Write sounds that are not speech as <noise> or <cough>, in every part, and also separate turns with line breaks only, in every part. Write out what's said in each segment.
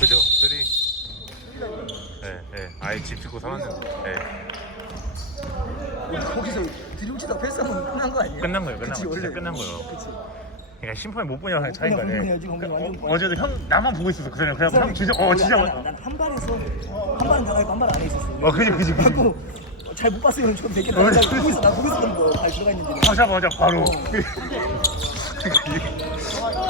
그죠? 쓰리. 네, 네. 아예 집히고 사왔는데. 네. 거기서 드림치다 패스하면 끝난 거 아니에요?
끝난 거예요. 끝난
그치,
거. 진짜 끝난 거예요.
그니까
그러니까 심판이 못 보냐는 차이인 보냐,
못
거네.
보냐, 지금
어제도 어, 형 나만 보고 있었어. 그 그래서 그래갖고 형 진짜 어 진짜 와-
난한 발에서 한 발은 나가고 한발 안에 있었어.
어, 그지, 그지, 그지.
갖고 잘못 봤으면 좀 되게 나 맞아. 거기서 나 거기서 그런 거잘 들어가 있는데.
맞아 맞아 바로. 어. <laughs>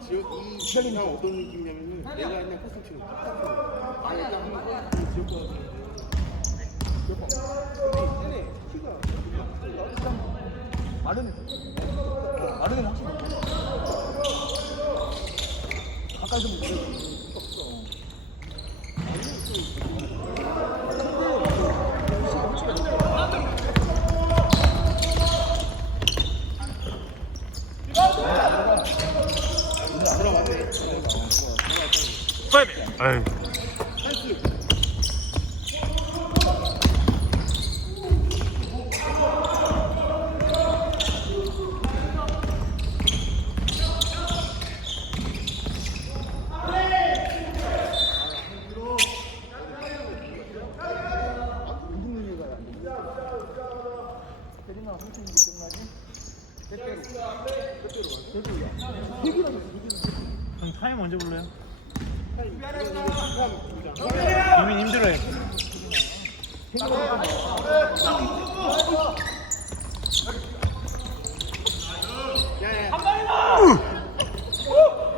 지역 이 시간이 어떤 느낌이냐면은 내가 옛날 코스 치고 똑같아. 아예 딱 하면 지역 거 근데 키가
마른 마른은 확실히. 가까이 좀 보세요. 대리나 삼촌이 끝나지?
그럼 타임 언제 불러요? 이민 힘들어요.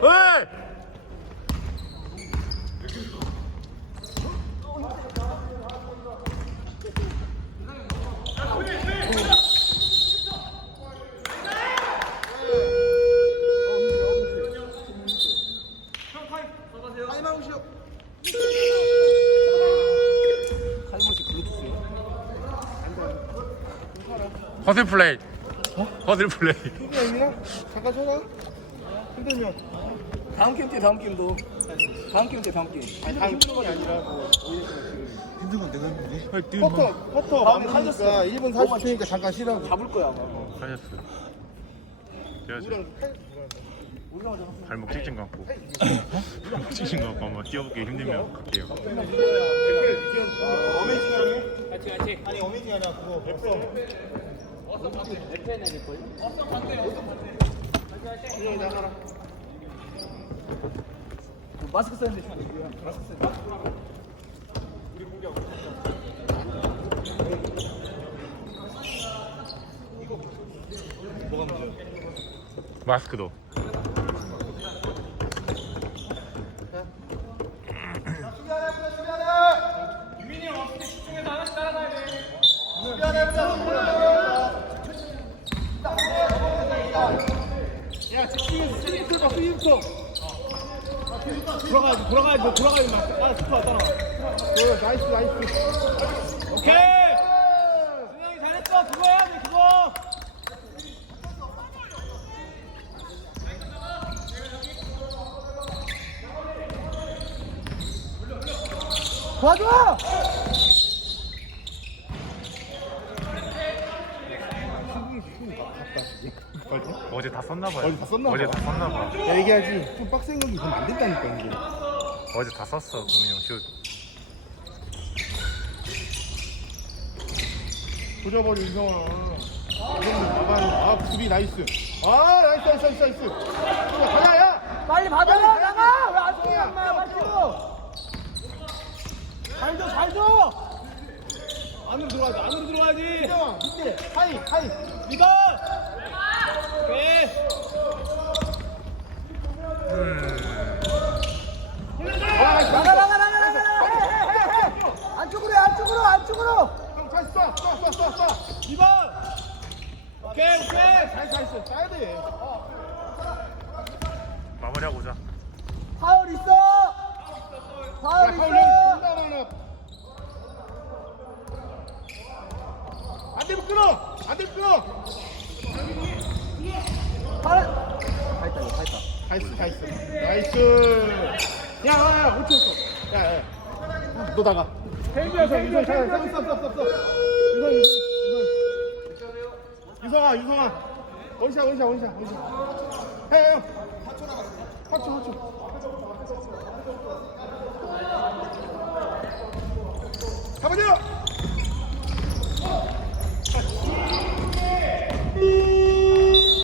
에이!
칼모시 블루투스요.
허슬 플레이. 허슬 플레이.
이게 아니라 잠깐 쉬어라. 힘들면
다음 게임 때 다음 게임도 다음 게임 때 다음 게임.
아니 다 힘든 건 아니라 뭐
힘든 건 내가 했는데.
퍼터 퍼터
다음에
마무리니까
살렸어.
1분 40초니까 잠깐 쉬라고.
잡을 거야 아마.
지금
우리랑 팔.
발목 찢진 것 같고. 발목 찢진 것 같고 한번 뛰어보기 힘들면 갈게요.
같이 같이. 아니 어메이징 아니라 그거 래퍼. 그냥 나가라.
그 마스크 썼는데 마스크 썼는데.
마스크도.
야 집중해서 스위프트 봐 스위프트. 돌아가야지 돌아가야지 너 돌아가야지 막 따라 스파 따라. 어 나이스 나이스. 오케이. 준영이 잘했어 그거 해야지 그거.
도와줘!
어떡하지? 어제 다 썼나 봐요.
어제 다 썼나
어제
봐.
다 썼나 봐.
야, 얘기하지. 좀 빡센 거기 그럼 안 된다니까, 이게.
어제 다 썼어, 동민이 형 슛.
조져버려, 유성아. 아, 구비 나이스. 아, 나이스, 나이스, 나이스, 나이스. 야, 가자, 야!
빨리 받아 빨리 나가! 왜 안 쏘냐 인마 빨리 줘!
잘 줘! 잘 줘! 안으로 들어가야지, 안으로 들어와야지! 오케이
마무리하고자
파울 있어 파울 있어
안 되면 끊어 안 되면 끊어 나이스 나이스 야야야 5초 5초 야야 너 나가 태규야 태규야 태규야 태규야 태규야 태규야 태규야 유성아 유성아. 원샷 원샷 원샷 원샷. 해요 화초 화초. 화초 잡아줘